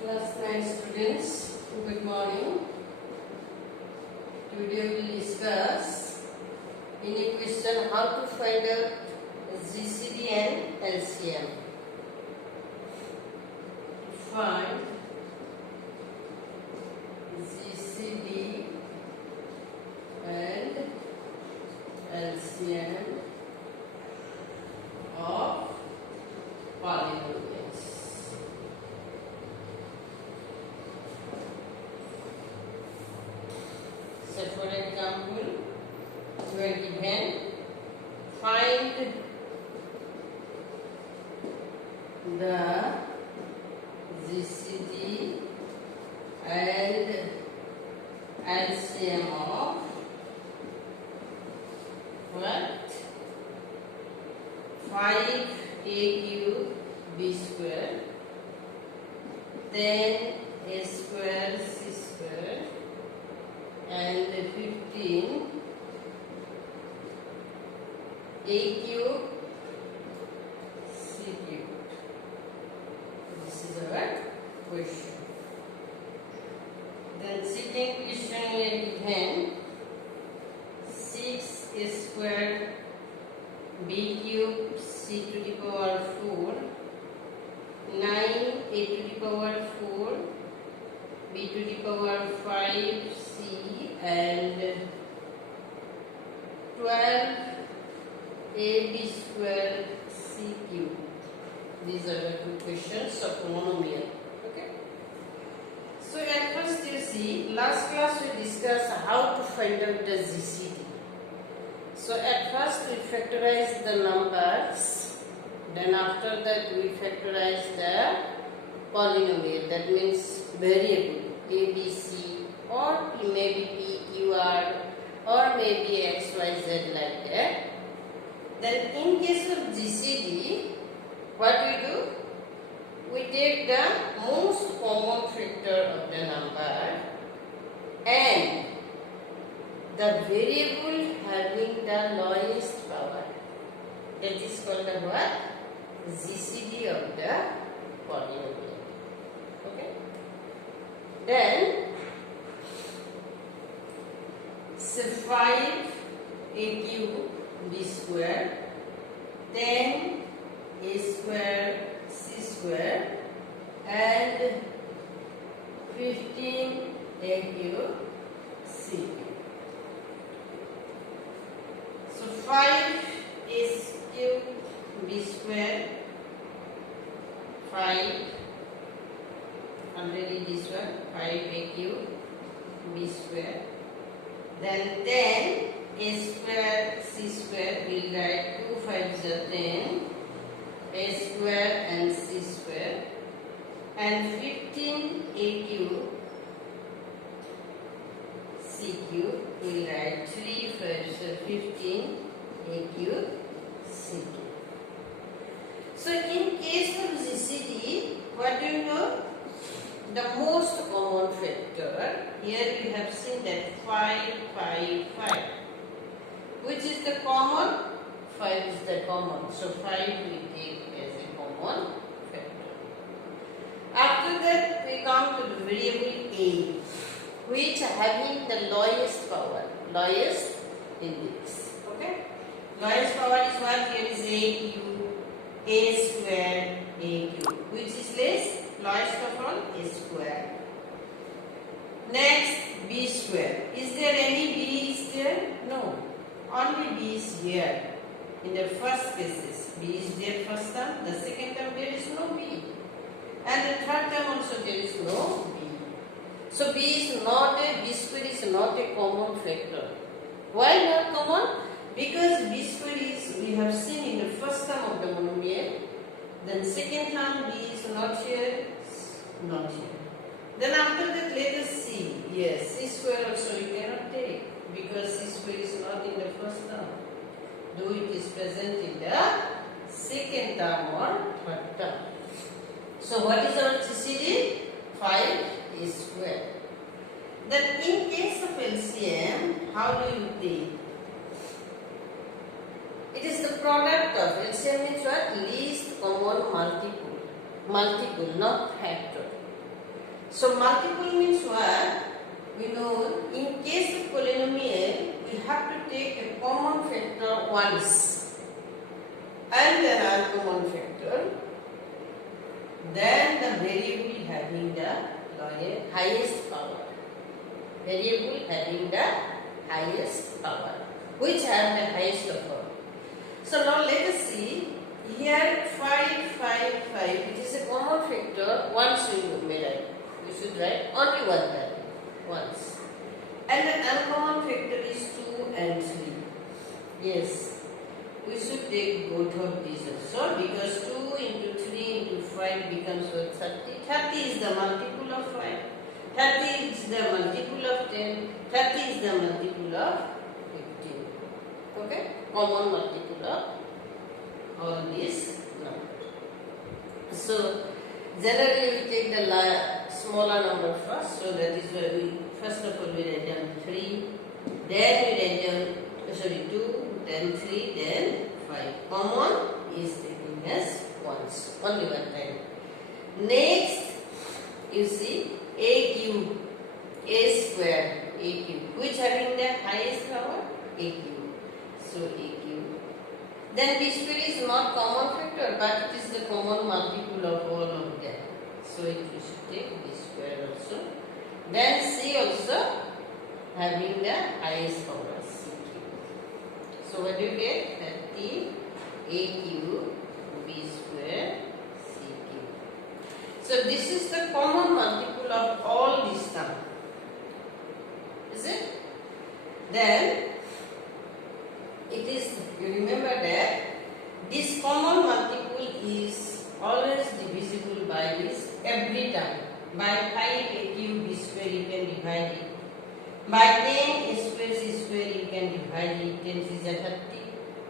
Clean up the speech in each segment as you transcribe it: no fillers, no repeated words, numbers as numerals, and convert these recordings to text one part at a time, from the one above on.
Class 9 students, good morning. Today we will discuss in a question how to find out GCD and LCM. Find GCD and LCM of polynomials. So for example, we are given find the GCD and LCM of what? 5a cube b square, then a square c square, and 15 a cube c cube. This is our question. Then second question we are given 6 square b cube c to the power 4, 9 a to the power 4, b to the power 5 c, and 12 ab square c cube. These are the two questions of monomial. Okay. So at first you see, last class we discussed how to find out the GCD. So at first we factorize the numbers, then after that we factorize the polynomial, that means variable a, b, c, or maybe p, q, r, or maybe x, y, z like that. Then in case of GCD, what we do? We take the most common factor of the number and the variable having the lowest power. That is called the what? GCD of the polynomial. Okay. Then, so 5 a cube b square, then a square c square, and 15 a cube c cube. So 5 is cube b square, 5, already this one, 5a cube b square, then 10 a square c square, we'll write 2 5s are 10, a square and c square, and 15 a cube c cube, we'll write 3 5s are 15 a cube c cube. So in case of GCD, what do you know? The most common factor, here we have seen that 5, 5, 5. Which is the common? 5 is the common. So 5 we take as a common factor. After that we come to the variable a, which having the lowest power, lowest index. Okay? Lowest power is what? Here is a cube, a square, a cube. Which is less? Lowest of all, a square. Next, b square. Is there any b is there? No. Only b is here. In the first cases, b is there first term. The second term there is no b. And the third term also there is no b. So b square is not a common factor. Why not common? Because b square is, we have seen in the first term of the monomial. Then second term b is not here, not here. Then after that let us see. Yes, c square also you cannot take because c square is not in the first term. Though it is present in the second term or third term. So what is our GCD? 5 is square. Then in case of LCM, how do you take? It is the product of LCM means what? Least common multiple, not factor. So multiple means what? We know in case of polynomial, we have to take a common factor once and an uncommon factor, then the variable having the highest power. Variable having the highest power, which have the highest power. So now let us see. Here 5, 5, 5, it is a common factor. Once we may write. We should write only one value. Once. And the uncommon factor is 2 and 3. Yes. We should take both of these also, because 2 into 3 into 5 becomes what? 30. 30 is the multiple of 5. 30 is the multiple of 10. 30 is the multiple of 15. Okay? Common multiple of all these numbers. So, generally we take the smaller number first. So, that is why we, first of all, we write down 3. Then we write down, 2. Then 3, then 5. Common is taken as once, only one time. Next, you see a cube, a square, a cube. Which having the highest power? A cube. So a cube. Then b square is not common factor, but it is the common multiple of all of them. So it we should take b square also. Then c also having the highest power. So what do you get? 30 a cube b square c cube. So this is the common multiple of all these terms. Is it? Then it is, you remember that this common multiple is always divisible by this every term. By 5 a cube b square you can divide it. By 10 a square c square you can divide it. 10 is a 30.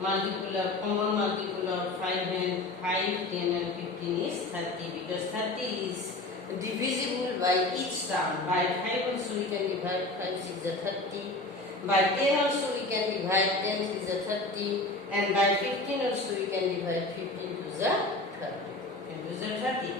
Multiple of common multiple of 5 and 5, 10 and 15 is 30, because 30 is divisible by each term. By 5 also we can divide 5 is a 30. By 10 also we can divide 10 is a 30. And by 15 also we can divide 15 to the 30.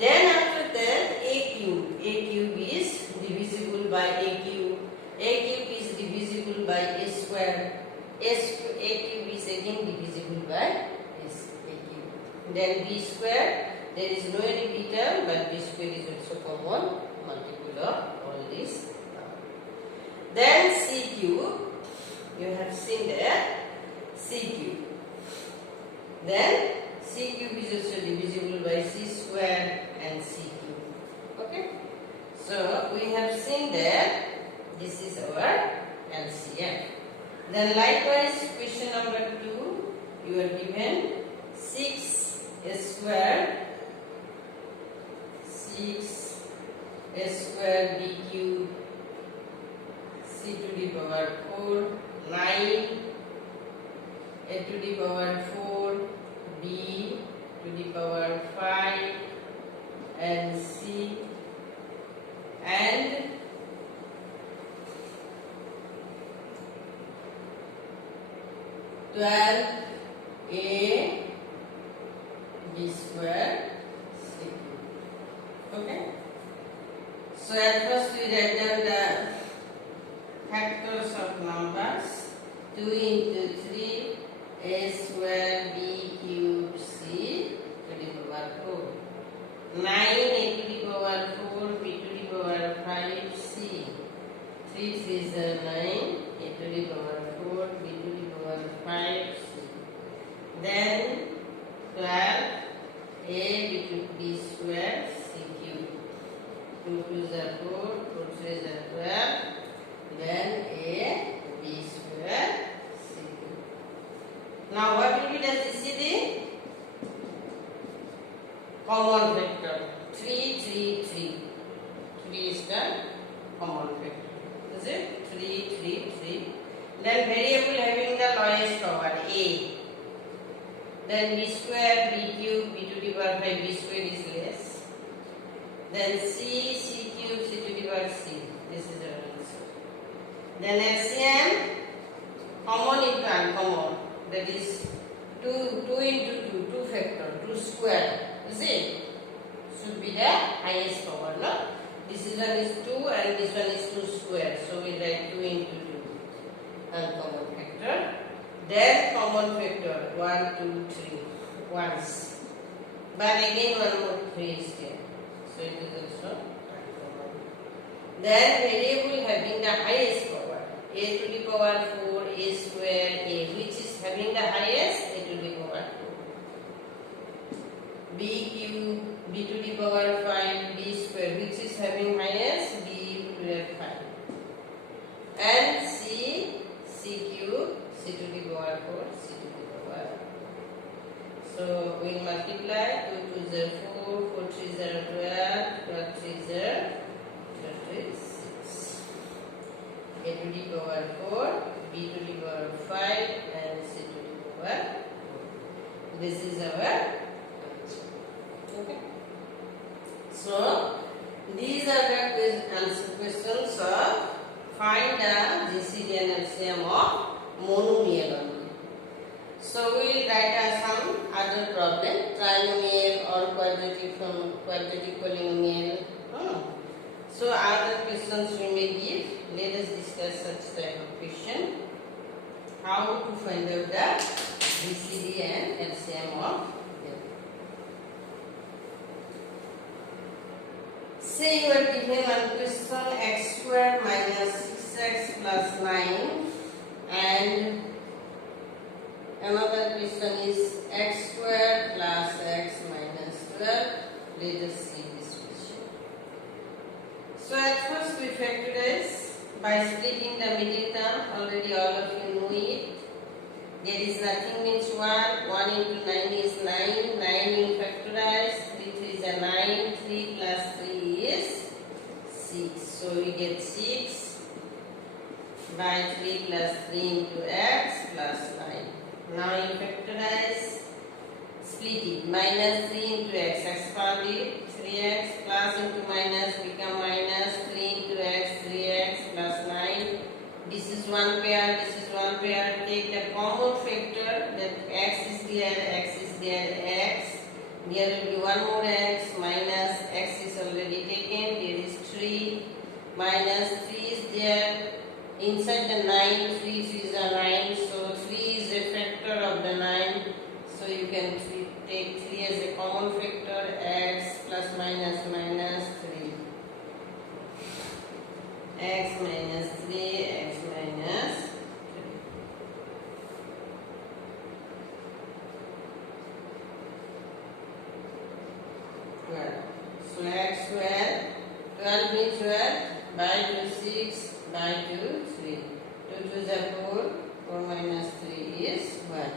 Then after that a cube is divisible by a cube. A cube is divisible by a square. A cube is again divisible by a cube. Then b square, there is no any b term, but b square is also common multiple of all these. Then c cube, you have seen there, c cube. Then c cube is also divisible by c square and c cube. Okay? So we have seen that this is our LCM. Then likewise, question number 2, you are given 6 square b cube c to the power 4, 9 a to the power 4, b to the power 5 and c, and a b square c cube. Okay. So at first we write down the factors of numbers. 2 into 3 a square b cube c to the power 4. 9 a to the power 4 b to the power 5 c. 3 is 9 a to the power 4 b to the power 5 c. Then 12 a b square c cube. 2 2 is 4, 4 3 is 12. Then a b square c cube. Now what will be the GCD? Common factor 3 3 3. 3 is the common factor. Is it? 3 3 3. Then variable having the lowest power a. Then b square b cube b to the power 5 b square is less. Then c cube c to the power c. This is our answer. Then LCM, common into uncommon. That is 2 into 2, 2 factor, 2 square. Is it? Should be the highest power, no? This is one is 2 and this one is 2 square. So we write 2 into 2. Uncommon factor. Then common factor 1, 2, 3 once. But again one more 3 is there. So it is also uncommon. Then variable having the highest power. A to the power 4, a square, a, which is having the highest, a to the power 4. B cube, b to the power 5, b square, which is having highest, b to the 5. And c, c cube, c to the power 4, c to the power. So we multiply 2 to the 4, 4 3 0 12, 12 3 0 36. A to the power 4, b to the power 5 and c to the power 4. This is our answer. Okay. So these are the answer questions of find the GCD and LCM of monomial only. So we will write some other problem, trinomial or quadratic polynomial. So other questions we may give. Let us discuss such type of question. How to find out the GCD and LCM of them. Say you are given one question x square minus 6x plus 9 and another question is x square plus x minus 12. Let us see this question. So at first we factorize by splitting the middle term. Already all of you know it. There is nothing means 1. 1 into 9 is 9. 9 you factorize. 3 3 is a 9. 3 plus 3 is 6. So we get 6 by 3 plus 3 into x plus 9. Now you factorize, split it, minus 3 into x, expand it, 3x plus into minus become minus 3 into x, 3x plus 9. This is one pair, this is one pair. Take the common factor, that x is there, x. There will be one more x, minus x is already taken, there is 3, minus 3 is there. Inside the 9, 3 is a 9, so 3 is a factor of the 9. So you can take 3 as a common factor, x plus minus minus 3. X minus 3, x minus 3. Well, so x square, 12 means what? By 2, 6. By 2, 3. 2 to the 4, 4 minus 3 is 1.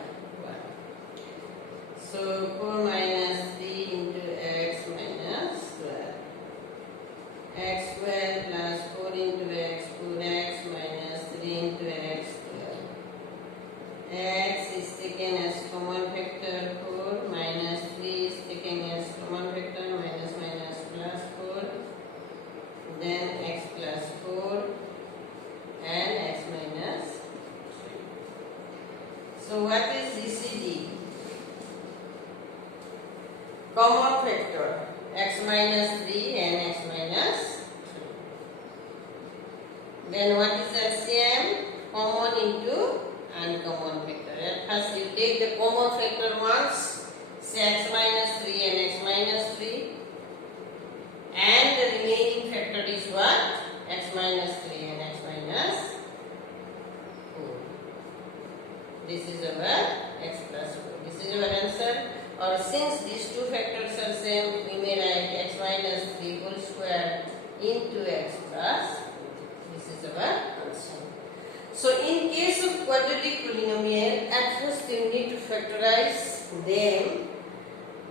So 4 minus 3 into x minus 12. X square plus 4 into x, 4x minus 3 into x 12. X is taken as common factor 4, minus 3 is taken as common factor minus minus plus 4. Then x plus 4. And x minus 3. So what is GCD? Common factor x minus 3 and x minus 3. Then what is LCM? Common into uncommon factor. At first you take the common factor once, say x minus 3 and x minus 3. And the remaining factor is what? X minus 3 and x minus 4. This is our x plus 4. This is our answer. Or since these two factors are same, we may write x minus 3 whole square into x plus 4. This is our answer. So in case of quadratic polynomial, at first you need to factorize them.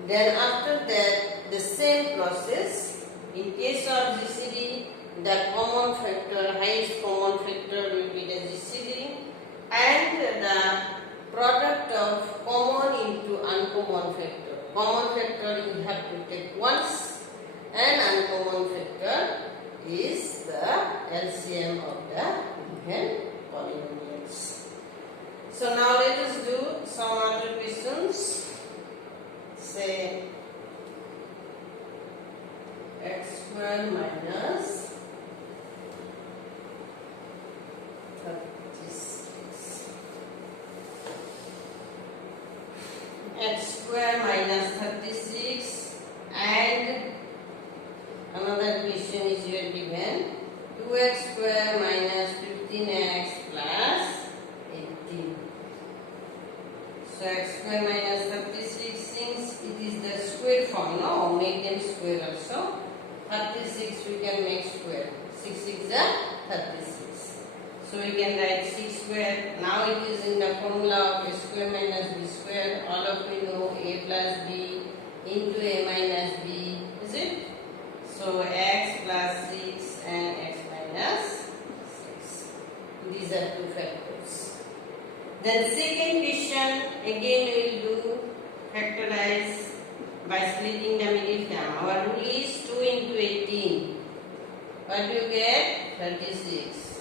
Then after that, the same process. In case of GCD, the common factor, highest common factor will be the GCD, and the product of common into uncommon factor. Common factor you have to take once, and uncommon factor is the LCM of the given polynomials. So now let us do some other questions. Say x square minus 2x square minus 15x plus 18. So x square minus 36, since it is the square form, no, make them square also. 36 we can make square. 6 is the 36. So we can write 6 square. Now it is in the formula of a square minus b square. All of you know a plus b into a minus b, is it? So x plus 6 and x minus 6. These are two factors. Then second question, again we will do factorize by splitting the middle term. Our rule is 2 into 18. What do you get? 36.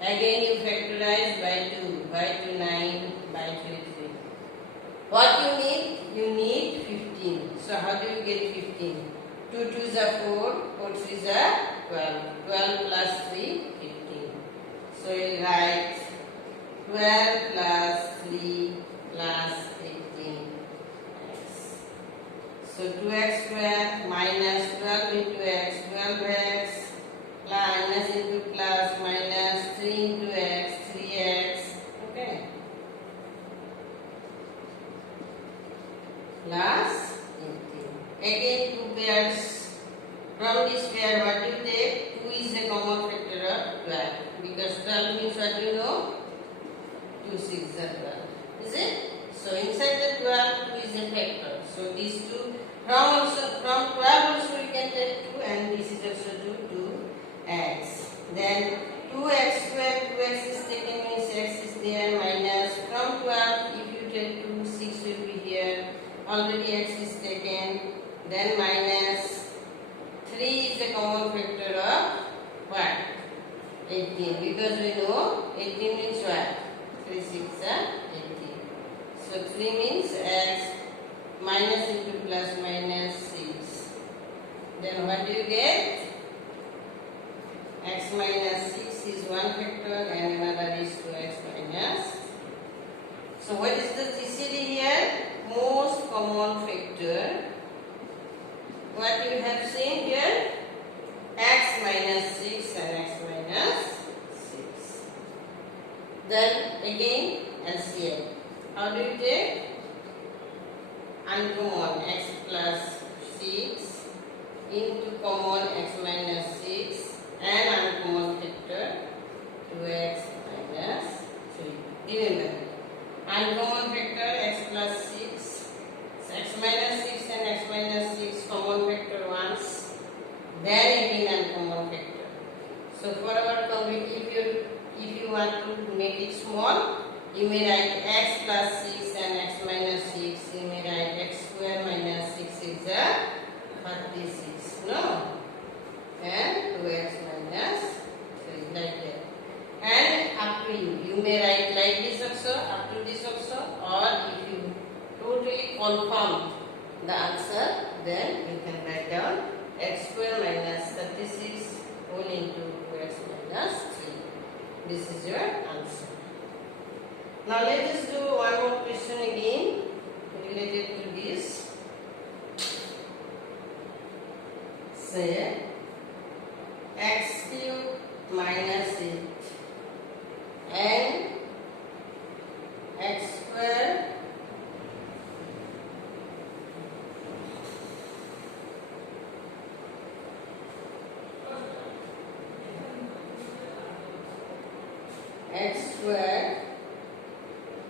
Again you factorize by 2. By 2 9, by 2 3. What you need? You need 15. So how do you get 15? 2 2s are 4, 4 3s are 12. 12 plus 3, 15. So you write 12 plus 3 plus 18. So 2x square minus 12 into x, 12x, minus into plus, minus 3 into x, 3x, okay, plus 18. Again 2 pairs. From this pair what do you take? 2 is a common factor of 12. Because 12 means what do you know? 2 6 is 12. Is it? So inside the 12, 2 is a factor. So these two, from 12 also we can take 2, and this is also 2x. Then 2x square, 2x is taken means x is there, minus from 12, if you take 2, 6 will be here. Already x is taken. Then minus 3 is a common factor of what? 18. Because we know 18 means what? 3 6 are 18. So 3 means x, minus into plus minus 6. Then what do you get? X minus 6 is one factor and another is 2x minus. So what is the GCD here? Most common factor. What you have seen here? X minus 6 and x minus 6. Then again LCM. How do you take? Uncommon x plus 6 into common x minus 6 and uncommon factor 2x minus 3. Remember, uncommon factor x plus 6, x minus 6 and x minus 6 common factor once, then again uncommon factor. So for our if you want to make it small, you may write x plus 6 and x minus 6. You may write x square minus 6 is 36. No? And 2x minus 3 like that. And up to you. You may write like this also, up to this also, or if you totally confirm the answer, then you can write down x square minus 36 whole into 2x minus 3. This is your answer. Now let us do one more question again related to this. Say x cube minus 8 and x square x square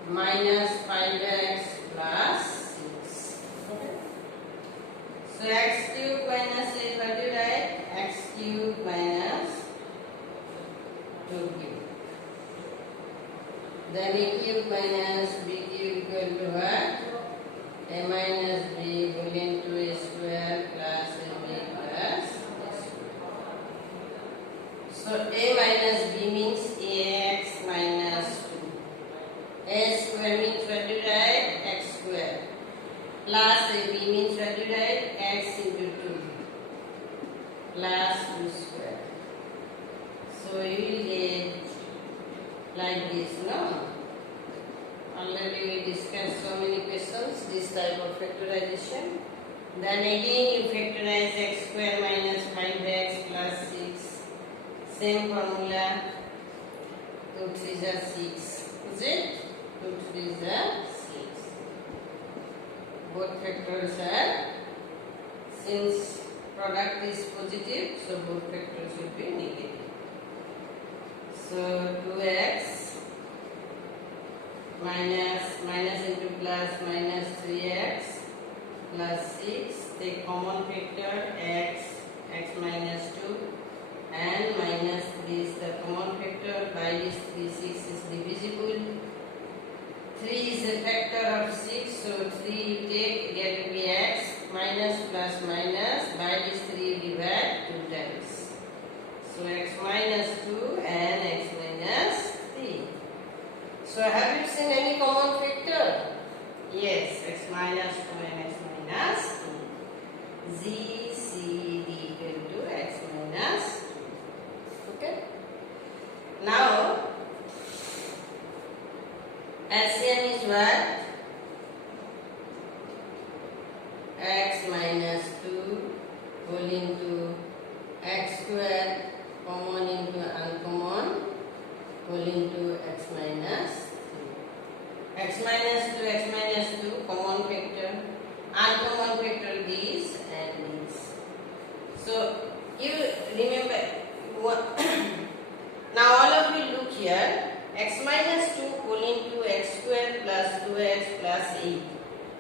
minus 5x plus 6. Okay. So x cube minus 8, what do you write? X cube minus 2 cube. Then a cube minus b cube equal to what? A minus b whole into a square plus ab plus a square. So a minus b means ax minus 2. A square means what do you write? X square. Plus ab means what do you write? X into 2 plus 2 square. So you will get like this, no? Already we discussed so many questions, this type of factorization. Then again you factorize x square minus 5x plus 6. Same formula. 2 3s are 6. Is it? 2 3s are 6. Both factors are, since product is positive, so both factors will be negative. So 2x minus into plus minus 3x plus 6. Take common factor x minus 2 and minus 3 is the common factor. By this 3, 6 is divisible. 3 is a factor of 6, so 3 you take, there will be x minus plus minus. By this 3 divide 2 times. So x minus 2 and x minus 3. So have you seen any common factor? Yes, x minus 2 and x minus 2. Z, C, D equal to x minus 2. Okay. Now, LCM is what? X minus 2 whole into x square common into uncommon whole into x minus 3. X minus 2 common factor, uncommon factor these and these. So you remember what now all of you look here. X minus 2 whole into x square plus 2x plus 8.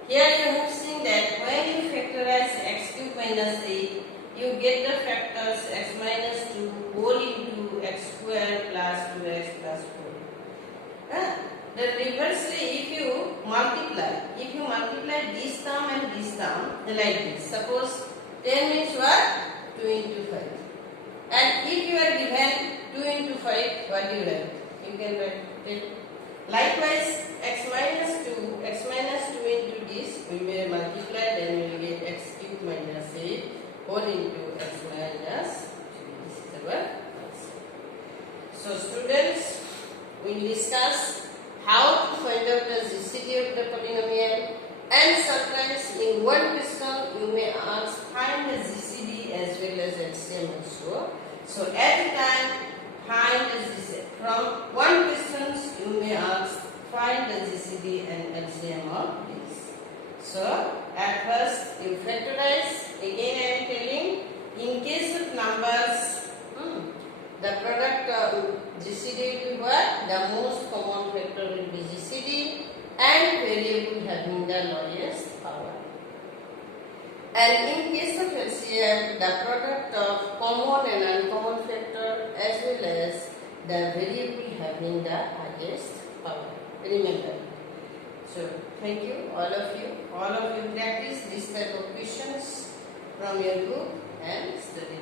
Here you have seen that when you factorize x cube minus 8, you get the factors x minus 2 whole into x square plus 2x plus 4. Then reversely, if you multiply this term and this term like this, suppose 10 means what? 2 into 5. And if you are given 2 into 5, what do you have? You can write it. Likewise, x minus 2 into this, we may multiply, then we will get x cube minus 8 whole into x minus 3. This is our answer. So students, we will discuss how to find out the GCD of the polynomial, and sometimes in one question you may ask find the GCD as well as LCM also. So every time find the GCD. From one question you may ask find the GCD and LCM of this. So at first you factorize. Again I am telling, in case of numbers, the product of GCD will be what? The most common factor will be GCD and variable having the lowest power. And in case of LCM, the product of common and uncommon factor as well as the variable having the highest power. Remember. So thank you, all of you. All of you practice this type of questions from your book and study.